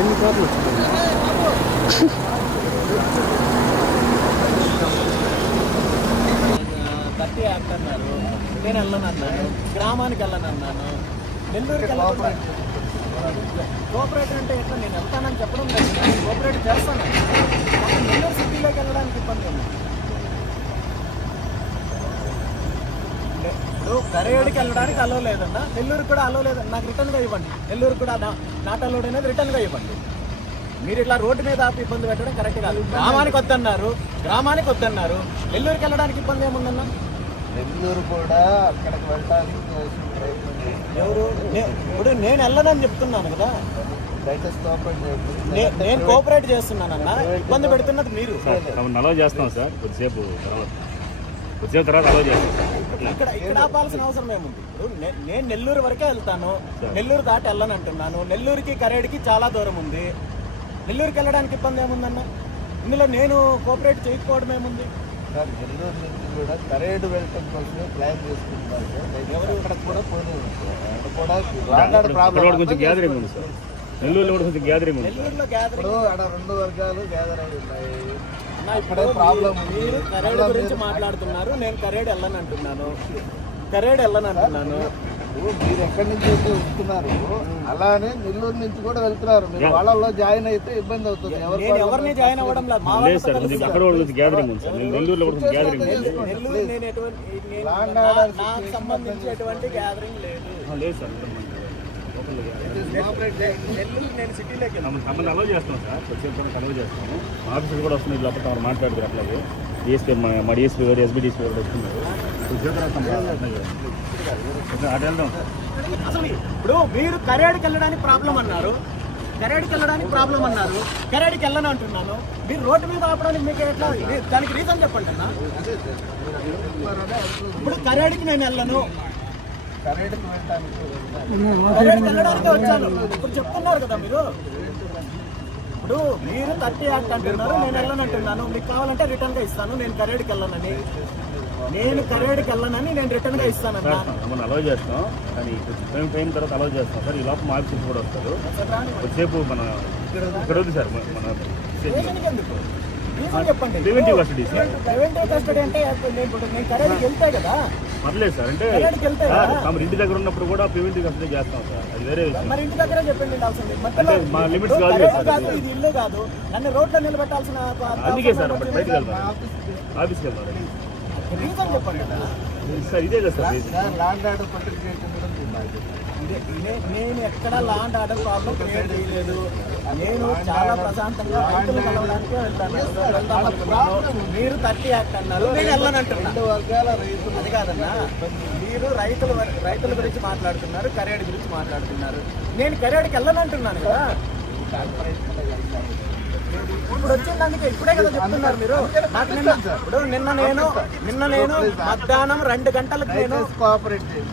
ఎన్ని కోట్లు thirty act అన్నారు, నేను వెళ్ళను అన్నాను, గ్రామానికి వెళ్ళను అన్నాను, నెల్లూరుకి కోఆపరేటివ్ అంటే ఎట్లా నేను వెళ్తానని చెప్పడం లేదు, నేను కోఆపరేటివ్ చేస్తాను. నెల్లూరు సిటీలోకి వెళ్ళడానికి ఇబ్బంది ఉంది. ఇప్పుడు కరేడికి వెళ్ళడానికి అలో లేదన్నా, నెల్లూరుకి కూడా అలో లేదన్నా, నాకు రిటర్న్గా ఇవ్వండి. నెల్లూరు కూడా నాట్ అలౌడ్ అనేది రిటర్న్గా ఇవ్వండి. మీరు ఇట్లా రోడ్డు మీద ఆపి ఇబ్బంది పెట్టడం కరెక్ట్ కాదు. గ్రామానికి వద్దన్నారు, నెల్లూరుకి వెళ్ళడానికి ఇబ్బంది ఏముందన్నా? నెల్లూరు కూడా అక్కడికి వెళ్ళడానికి ఎవరు ఇప్పుడు నేను వెళ్ళనని చెప్తున్నాను కదా, నేను కోఆపరేట్ చేస్తున్నానన్నా, ఇబ్బంది పెడుతున్నది మీరు. అలౌ చేస్తాం సార్, కొద్దిసేపు తర్వాత అలౌ చేస్తాం. ఇక్కడ ఆపాల్సిన అవసరం ఏముంది? ఇప్పుడు నేను నెల్లూరు వరకే వెళ్తాను, నెల్లూరు దాటి వెళ్ళను అంటున్నాను. నెల్లూరుకి కరేడికి చాలా దూరం ఉంది, నెల్లూరుకి వెళ్ళడానికి ఇబ్బంది ఏముందన్నా? ఇందులో నేను కోఆపరేట్ చేయకపోవడం ఏముంది? నెల్లూరు నుంచి కూడా కరేడు వెళ్ళటం కోసమే ప్లాన్ చేసుకుంటున్నారు. ఎవరు ఇక్కడ కూడా కొంచెం గ్యాదరింగ్ ఉంది సార్, నెల్లూరులో కూడా కొంచెం గ్యాదరింగ్ ఉంది. నెల్లూరులో గ్యాదరింగ్ ఆడ 2 వర్గాలు గ్యాదర్ అయి ఉన్నాయి. ఇప్పుడు ప్రాబ్లం మీరు కరేడు గురించి మాట్లాడుతున్నారు, నేను కరేడు వెళ్ళను అంటున్నాను. మీరు ఎక్కడి నుంచి అయితే వస్తున్నారు, అలానే నెల్లూరు నుంచి కూడా వెళ్తున్నారు. మీరు వాళ్ళలో జాయిన్ అయితే ఇబ్బంది అవుతుంది. ఎవరిని జాయిన్ అవ్వడం లేదు, నాకు సంబంధించి ఎటువంటి గ్యాదరింగ్ లేదు. నేను సిటీలోకి అలౌ చేస్తాం సార్, కొద్దిసేపు అలౌ చేస్తాము. ఆఫీసర్ కూడా వస్తుంది, లేకపోతే వాళ్ళు మాట్లాడుతారు. అట్లాగే డిఎస్పీ, మా డిఎస్పీ గారు, ఎస్బీడీసీ గారు వస్తున్నారు. అసలు ఇప్పుడు మీరు కరేడికి వెళ్ళడానికి ప్రాబ్లం అన్నారు, కరేడికి వెళ్ళను అంటున్నాను. మీరు రోడ్డు మీద ఆపడానికి మీకు ఎట్లా? దానికి రీజన్ చెప్పండి అన్న. ఇప్పుడు కరేడికి నేను వెళ్ళను, కరేడికి వెళ్ళడానికి వచ్చాను. ఇప్పుడు చెప్తున్నారు కదా మీరు. ఇప్పుడు మీరు 30 యాక్ట్ అంటున్నారు, నేను వెళ్ళను అంటున్నాను. మీకు కావాలంటే రిటర్న్ గా ఇస్తాను. నేను కరేడికి వెళ్ళనని నేను రిటర్న్ గా ఇస్తానన్నా. మనం అలౌ చేస్తాం, కానీ టైం తర్వాత అలౌ చేస్తాం సార్. ఈ లోపల మా ఆఫీస్ కూడా వస్తారు. కొద్దిసేపు మన ఇక్కడ ఉంది సార్, మన చెప్పండి. Preventive custody sir. Preventive custody అంటే నేను కరేడికి వెళ్తే కదా. పర్లేదు సార్, అంటే ఇంటి దగ్గర ఉన్నప్పుడు కూడా ప్రివెంటివ్ కస్టడీ చేస్తాం సార్, అది వేరే విషయం. మరి ఇంటి దగ్గరే చెప్పండి, మా లిమిట్స్ కాదు, ఇది ఇల్లు కాదు. నన్ను రోడ్లో నిలబెట్టాల్సిన అందుకే సార్ బయటకు వెళ్తాను, ఆఫీస్కి వెళ్తాను. రీజన్ చెప్పండి సార్. ఇదే కదా సార్ ల్యాండ్ ఆర్డర్ పట్టుకు చేయడం కూడా నేను ఎక్కడ ల్యాండ్ ఆర్డర్ ప్రాబ్లం క్రియేట్ చేయలేదు. నేను చాలా ప్రశాంతంగా రైతులు కలవడానికే వెళ్తాను. మీరు 30 యాక్ట్ అన్నారు, నేను వెళ్ళనంటున్నాను. 2 వర్గాల రైతులు అది కాదన్నా, మీరు రైతుల గురించి మాట్లాడుతున్నారు, కరేడు గురించి మాట్లాడుతున్నారు. నేను కరేడుకి వెళ్ళనంటున్నాను కదా. ఇప్పుడు వచ్చిందానికి ఇప్పుడే కదా చెప్తున్నారు మీరు. నాకు నిన్న నేను మధ్యాహ్నం 2 గంటలకు నేను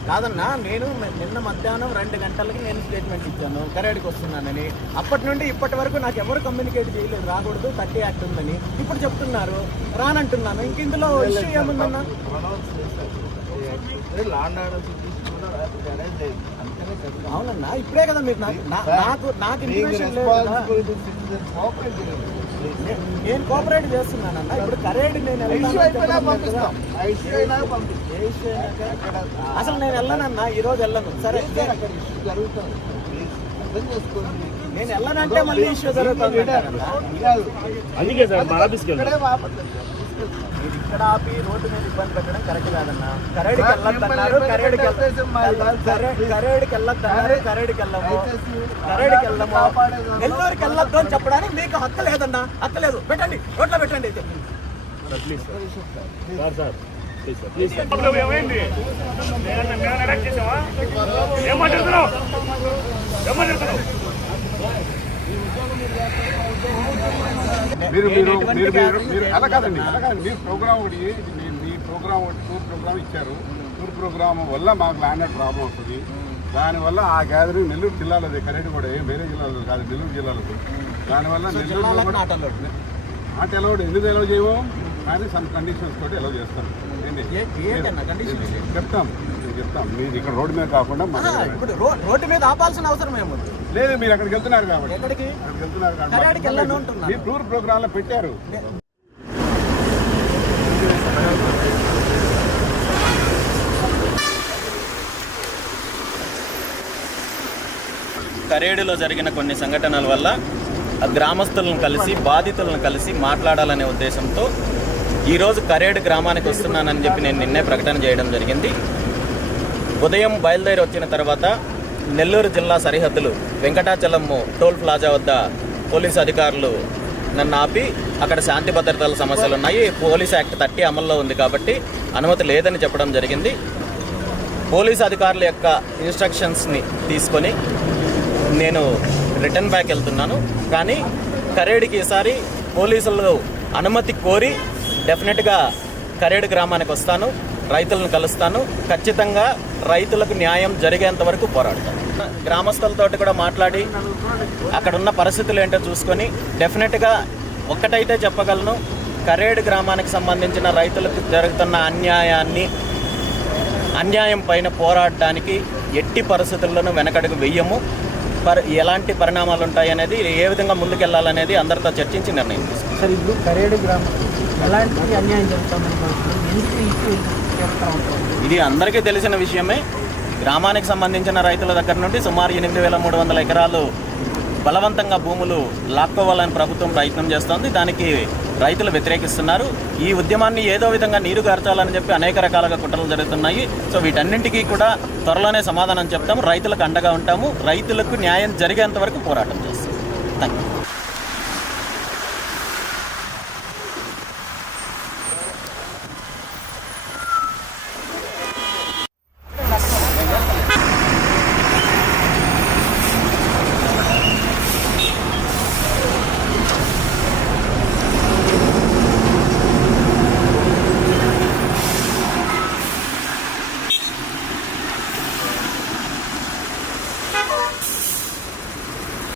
కాదన్నా, నేను నిన్న మధ్యాహ్నం 2 గంటలకి నేను స్టేట్మెంట్ ఇచ్చాను కరేడుకి వస్తున్నానని. అప్పటి నుండి ఇప్పటి వరకు నాకు ఎవరు కమ్యూనికేట్ చేయలేదు, రాకూడదు 30 యాక్ట్ ఉందని. ఇప్పుడు చెప్తున్నారు, రానంటున్నాను. ఇంక ఇందులో ఇష్యూ ఏముందన్నా? అవునన్నా, ఇప్పుడే కదా మీరు నాకు ఇన్ఫర్మేషన్ లేదు. నేను కోఆపరేట్ చేస్తున్నానన్నా. ఇప్పుడు కరేడు నేను అసలు నేను వెళ్ళనన్నా, ఈరోజు వెళ్ళను. సరే నేను వెళ్ళనంటే మళ్ళీ ఇష్యూ జరుగుతుంది. అందుకే సార్ మా ఆఫీస్కి వెళ్తాను. ఇక్కడ ఆపి రోడ్డు మీద ఇబ్బంది పెట్టడం కరెక్ట్ కాదన్నా. కరేడికి వెళ్ళొద్దన్నారు, కరేడికి వెళ్ళము, నెల్లూరుకి వెళ్ళొద్దు అని చెప్పడానికి మీకు హక్కు లేదన్నా. హక్కు లేదు. పెట్టండి, రోడ్లో పెట్టండి. Please sir. మీరు అలా కాదండి, మీరు ప్రోగ్రామ్ ఒకటి, మీ ప్రోగ్రామ్ ఒకటి టూర్ ప్రోగ్రామ్ ఇచ్చారు. టూర్ ప్రోగ్రామ్ వల్ల మాకు ల్యాండ్ ప్రాబ్లం వస్తుంది. దానివల్ల ఆ గ్యాదరింగ్ నెల్లూరు జిల్లాలోది, కరేడు కూడా వేరే జిల్లాలో కాదు, నెల్లూరు జిల్లాలోది. దానివల్ల నెల్లూరులో కూడా నాట్ అలౌడ్. ఎందుకు అలౌ చేయము? కానీ సమ్ కండిషన్స్ తోటి అలౌ చేస్తాం. చెప్తాం, చెప్తాం. మీరు ఇక్కడ రోడ్డు మీద కాకుండా మా దగ్గర రండి. ఇప్పుడు రోడ్డు మీద ఆపాల్సిన అవసరం ఏముంది? లేదు, మీరు అక్కడికి వెళ్తున్నారు కాబట్టి. ఎక్కడికి? అక్కడికి వెళ్తున్నారు కర్ణాటకకి వెళ్ళను అంటున్నా. మీ టూర్ ప్రోగ్రామ్ లో పెట్టారు. కరేడులో జరిగిన కొన్ని సంఘటనల వల్ల ఆ గ్రామస్తులను కలిసి బాధితులను కలిసి మాట్లాడాలనే ఉద్దేశంతో ఈరోజు కరేడు గ్రామానికి వస్తున్నానని చెప్పి నేను నిన్నే ప్రకటన చేయడం జరిగింది. ఉదయం బయలుదేరి వచ్చిన తర్వాత నెల్లూరు జిల్లా సరిహద్దులు వెంకటాచలం టోల్ ప్లాజా వద్ద పోలీసు అధికారులు నన్ను ఆపి అక్కడ శాంతి భద్రతల సమస్యలు ఉన్నాయి, పోలీస్ యాక్ట్ 30 అమల్లో ఉంది కాబట్టి అనుమతి లేదని చెప్పడం జరిగింది. పోలీసు అధికారుల యొక్క ఇన్స్ట్రక్షన్స్ని తీసుకొని నేను రిటర్న్ బ్యాక్ వెళ్తున్నాను. కానీ కరేడుకి ఈసారి పోలీసులు అనుమతి కోరి డెఫినెట్గా కరేడు గ్రామానికి వస్తాను, రైతులను కలుస్తాను. ఖచ్చితంగా రైతులకు న్యాయం జరిగేంత వరకు పోరాడతాను. గ్రామస్తులతోటి కూడా మాట్లాడి అక్కడున్న పరిస్థితులు ఏంటో చూసుకొని డెఫినెట్గా ఒక్కటైతే చెప్పగలను, కరేడు గ్రామానికి సంబంధించిన రైతులకు జరుగుతున్న అన్యాయం పైన పోరాడడానికి ఎట్టి పరిస్థితుల్లోనూ వెనకడుగు వెయ్యము. ఎలాంటి పరిణామాలు ఉంటాయి అనేది, ఏ విధంగా ముందుకెళ్లాలనేది అందరితో చర్చించి నిర్ణయం తీసుకుంటాం. సార్, ఇప్పుడు కరేడు గ్రామం ఎలాంటి అన్యాయం జరుగుతుంది? ఇది అందరికీ తెలిసిన విషయమే. గ్రామానికి సంబంధించిన రైతుల దగ్గర నుండి సుమారు 8,300 ఎకరాలు బలవంతంగా భూములు లాక్కోవాలని ప్రభుత్వం ప్రయత్నం చేస్తోంది. దానికి రైతులు వ్యతిరేకిస్తున్నారు. ఈ ఉద్యమాన్ని ఏదో విధంగా నీరు గార్చాలని చెప్పి అనేక రకాలుగా కుట్రలు జరుగుతున్నాయి. సో వీటన్నింటికీ కూడా త్వరలోనే సమాధానం చెప్తాము. రైతులకు అండగా ఉంటాము. రైతులకు న్యాయం జరిగేంత వరకు పోరాటం చేస్తాం. Thank you.